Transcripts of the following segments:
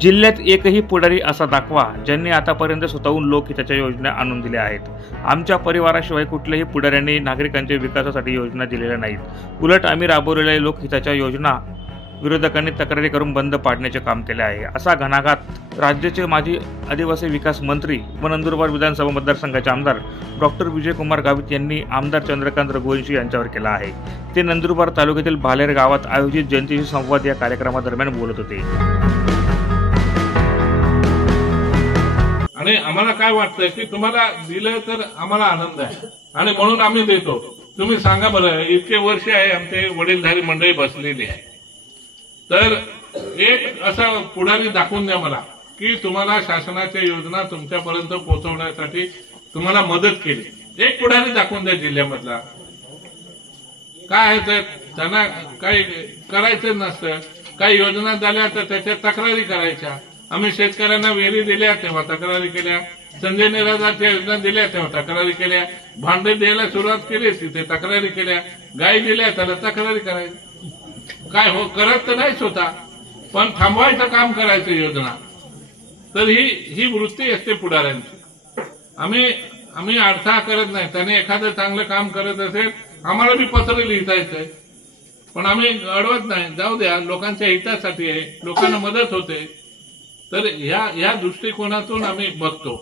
जिल्ह्यात एकही पुढारी असा दाखवा ज्यांनी आतापर्यंत स्वतःहून लोकहिताच्या योजना आणून दिल्या आहेत। आमच्या परिवाराशिवाय कुठल्याही पुढाऱ्यांनी नागरिकांच्या विकासासाठी योजना दिलेल्या नाहीत। उलट आम्ही राबवलेल्या लोकहिताच्या योजना विरोधकांनी तक्रारी करून बंद पाडण्याचे काम केले आहे, असा घणाघात राज्याचे माजी आदिवासी विकास मंत्री व नंदुरबार विधानसभा मतदारसंघाचे आमदार डॉक्टर विजयकुमार गावित यांनी आमदार चंद्रकांत रघुवंशी यांच्यावर केला आहे। ते नंदुरबार तालुक्यातील भालेर गावात आयोजित जनतेशी संवाद या कार्यक्रमादरम्यान बोलत होते। आणि आम्हाला काय वाटतंय की तुम्हाला दिलं तर आम्हाला आनंद आहे आणि म्हणून आम्ही देतो। तुम्ही सांगा बरं, इतके वर्ष आहे आमचे वडीलधारी मंडळी बसलेली आहे, तर एक असा पुढारी दाखवून द्या मला की तुम्हाला शासनाच्या योजना तुमच्यापर्यंत पोहोचवण्यासाठी तुम्हाला मदत केली। एक पुढारी दाखवून द्या जिल्ह्यामधला। काय आहे तर त्यांना काही करायचं नसतं, काही योजना झाल्या तर त्याच्या तक्रारी करायच्या। आम्ही शेतकऱ्यांना विहिरी दिल्या तेव्हा तक्रारी केल्या, संजय निराधारच्या योजना दिल्या तेव्हा तक्रारी केल्या, भांडे द्यायला सुरुवात केली तिथे तक्रारी केल्या, गाय दिल्या त्याला तक्रारी करायची। काय हो करत तर नाहीच होता, पण थांबवायचं काम करायचं योजना। तर ही वृत्ती असते पुढाऱ्यांची। आम्ही अडथळा करत नाही। त्याने एखादं चांगलं काम करत असेल आम्हाला बी पत्र लिहिता येतंय, पण आम्ही अडवत नाही। जाऊ द्या, लोकांच्या हितासाठी आहे, लोकांना मदत होते। तर ह्या दृष्टिकोनातून आम्ही बघतो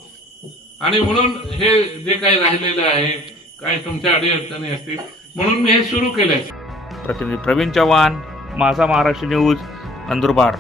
आणि म्हणून हे जे काही राहिलेलं आहे, काय तुमच्या अडीअडचणी असतील म्हणून मी हे सुरू केलंय। प्रतिनिधी प्रवीण चव्हाण, माझा महाराष्ट्र न्यूज, नंदुरबार।